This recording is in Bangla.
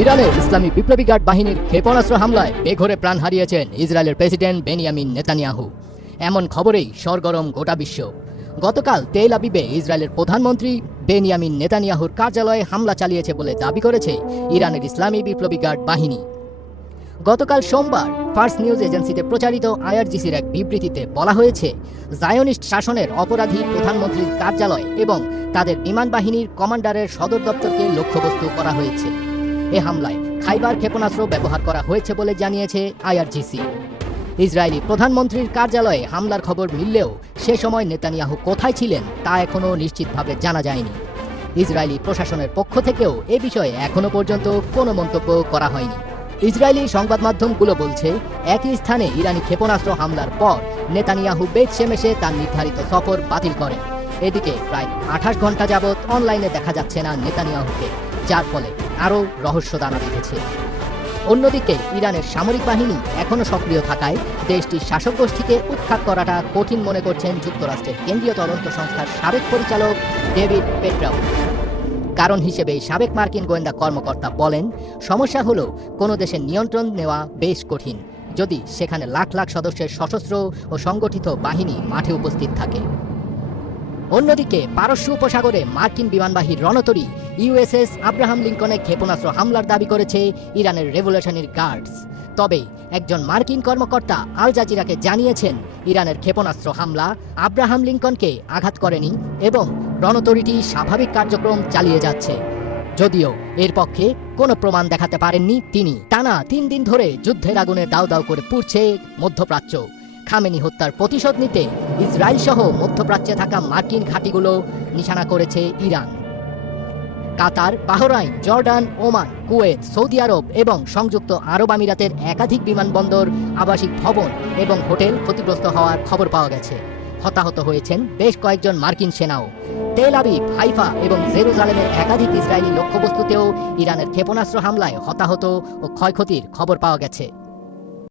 ইরানের ইসলামী বিপ্লবী গার্ড বাহিনীর ক্ষেপণাস্ত্র হামলায় বেঘরে প্রাণ হারিয়েছেন ইসরায়েলের প্রেসিডেন্ট বেনিয়ামিন নেতানিয়াহু। এমন খবরেই সরগরম গোটা বিশ্ব। গতকাল তেল আবিবে ইসরায়েলের প্রধানমন্ত্রী বেনিয়ামিন নেতানিয়াহুর কার্যালয়ে হামলা চালিয়েছে বলে দাবি করেছে ইরানের ইসলামী বিপ্লবী গার্ড বাহিনী। গতকাল সোমবার ফার্স্ট নিউজ এজেন্সিতে প্রচারিত আইআরজিসির এক বিবৃতিতে বলা হয়েছে, জায়োনিস্ট শাসনের অপরাধী প্রধানমন্ত্রীর কার্যালয় এবং তাদের বিমান বাহিনীর কমান্ডারের সদর দপ্তরকে লক্ষ্যবস্তু করা হয়েছে। এ হামলায় খাইবার ক্ষেপণাস্ত্র ব্যবহার করা হয়েছে বলে জানিয়েছে আইআরজিসি। ইসরায়েলি প্রধানমন্ত্রীর কার্যালয়ে হামলার খবর মিললেও সে সময় নেতানিয়াহু কোথায় ছিলেন তা এখনও নিশ্চিতভাবে জানা যায়নি। ইসরায়েলি প্রশাসনের পক্ষ থেকেও এ বিষয়ে এখনও পর্যন্ত কোনো মন্তব্য করা হয়নি। ইসরায়েলি সংবাদ মাধ্যমগুলো বলছে, একই স্থানে ইরানি ক্ষেপণাস্ত্র হামলার পর নেতানিয়াহু বেত শেমেশে তার নির্ধারিত সফর বাতিল করেন। এদিকে প্রায় 28 ঘন্টা যাবৎ অনলাইনে দেখা যাচ্ছে না নেতানিয়াহুকে, যার ফলে আরও রহস্য দানা বেঁধেছে। অন্যদিকে ইরানের সামরিক বাহিনী এখনও সক্রিয় থাকায় দেশটির শাসক গোষ্ঠীকে উৎখাত করাটা কঠিন মনে করছেন যুক্তরাষ্ট্রের কেন্দ্রীয় তদন্ত সংস্থার সাবেক পরিচালক ডেভিড পেট্রাউ। কারণ হিসেবে সাবেক মার্কিন গোয়েন্দা কর্মকর্তা বলেন, সমস্যা হলো কোনো দেশের নিয়ন্ত্রণ নেওয়া বেশ কঠিন যদি সেখানে লাখ লাখ সদস্যের সশস্ত্র ও সংগঠিত বাহিনী মাঠে উপস্থিত থাকে। অন্যদিকে পারস্য উপসাগরে মার্কিন বিমানবাহী রণতরী ইউএসএস আব্রাহাম লিঙ্কনে ক্ষেপণাস্ত্র হামলার দাবি করেছে ইরানের রেভলিউশনারি গার্ডস। তবে একজন মার্কিন কর্মকর্তা আল জাজিরাকে জানিয়েছেন, ইরানের ক্ষেপণাস্ত্র হামলা আব্রাহাম লিঙ্কনকে আঘাত করেনি এবং রণতরীটি স্বাভাবিক কার্যক্রম চালিয়ে যাচ্ছে। যদিও এর পক্ষে কোনো প্রমাণ দেখাতে পারেননি তিনি। টানা 3 দিন ধরে যুদ্ধের আগুনে দাউ দাউ করে পুড়ছে মধ্যপ্রাচ্য। খামেনি হত্যার প্রতিশোধ নিতে ইসরায়েল সহ মধ্যপ্রাচ্যে থাকা মার্কিন ঘাঁটিগুলো নিশানা করেছে Iran. Qatar, Bahrain, Jordan, Oman, Kuwait, সৌদি আরব এবং সংযুক্ত আরব আমিরাতের একাধিক বিমানবন্দর, আবাসিক ভবন এবং হোটেল ক্ষতিগ্রস্ত হওয়ার খবর পাওয়া গেছে। হতাহত হয়েছেন বেশ কয়েকজন মার্কিন সেনাও। তেল আবিব, হাইফা এবং জেরুজালেমের একাধিক ইসরায়েলি লক্ষ্যবস্তুতেও ইরানের ক্ষেপণাস্ত্র হামলায় হতাহত ও ক্ষয়ক্ষতির খবর পাওয়া গেছে।